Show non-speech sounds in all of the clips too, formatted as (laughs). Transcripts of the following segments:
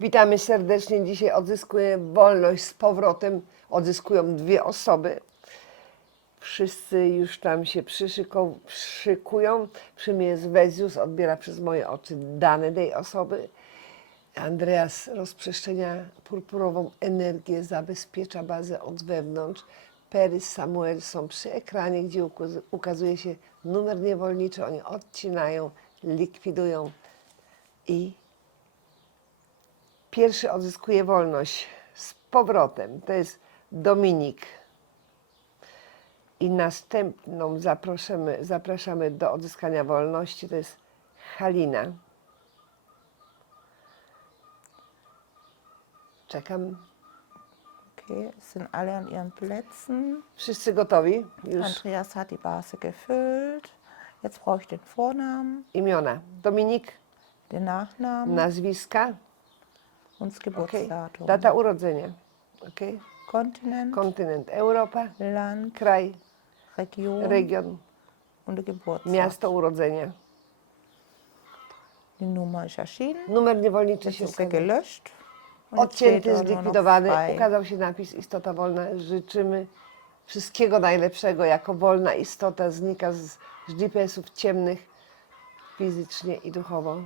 Witamy serdecznie. Dzisiaj odzyskuję wolność z powrotem. Odzyskują dwie osoby. Wszyscy już tam się przyszykują. Przy mnie jest Wezius, odbiera przez moje oczy dane tej osoby. Andreas rozprzestrzenia purpurową energię, zabezpiecza bazę od wewnątrz. Pery z Samuel są przy ekranie, gdzie ukaz- ukazuje się numer niewolniczy. Oni odcinają, likwidują i Pierwszy odzyskuje wolność z powrotem. To jest Dominik. I następną zapraszamy, zapraszamy do odzyskania wolności. To jest Halina. Czekam. Okay, es sind alle an ihren Plätzen. Wszyscy gotowi? Już Andreas hat die Base gefüllt. Jetzt brauche ich den Vornamen, imiona. Dominik, den Nachnamen nazwiska. Und. Geburtsdatum. Data urodzenia. Okay. Kontynent Europa. Land, Kraj, Region region, und Geburtstag. miasto urodzenia. Die Nummer ist erschienen. Numer niewolniczy się ist gelöscht. Und jetzt steht Odcięty, nur noch zlikwidowany, frei. ukazał się napis Istota Wolna. Życzymy wszystkiego najlepszego. Jako wolna istota znika z, z GPS-ów ciemnych fizycznie i duchowo.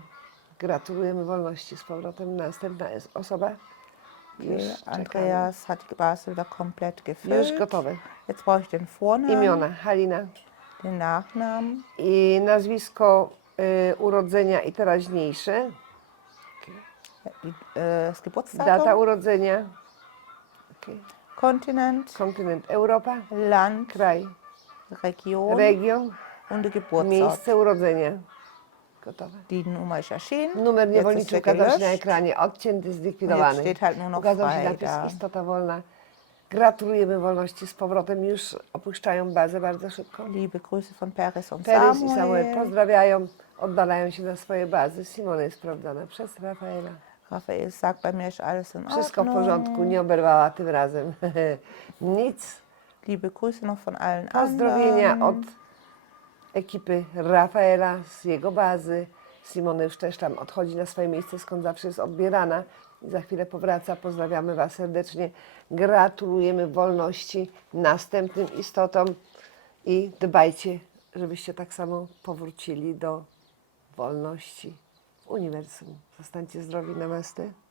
Gratulujemy wolności z powrotem. Następna jest osoba. Już Okay, czekamy. Andreas hat die Base wieder komplett gefüllt. Już gotowe. Jetzt brauche ich den Vornamen, Imiona Halina den Nachnamen, i nazwisko y, urodzenia i teraźniejsze. die, äh, das Geburtsdatum, Data urodzenia. Okay. Kontinent, Kontynent Europa. Land, Kraj. Region Region. und Geburtsort. Miejsce urodzenia. Gotowe. Die Nummer ist erschienen. Numer Jetzt ist niewolniczy ukazał się na gelöscht. ekranie, odcięty, Jetzt zlikwidowany. steht halt nur noch Ukazał się frei napis da. Istota Wolna. Gratulujemy wolności z powrotem. Już opuszczają bazę bardzo szybko. Liebe Grüße von Peres und Peres i Samuel. Samuel pozdrawiają, oddalają się na swoje bazy. Simona jest sprawdzana przez Rafaela. Rafael sagt, bei mir ist alles in Wszystko w Ordnung. porządku, nie oberwała tym razem. (laughs) Nic. Liebe Grüße noch von allen Pozdrowienia anderen. Ekipy Rafaela z jego bazy. Też tam odchodzi na swoje miejsce, skąd zawsze jest odbierana. Za chwilę powraca. Pozdrawiamy Was serdecznie. Gratulujemy wolności następnym istotom i dbajcie, żebyście tak samo powrócili do wolności w uniwersum. Zostańcie zdrowi. Namaste.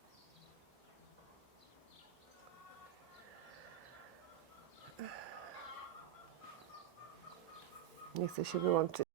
Nie chcę się wyłączyć.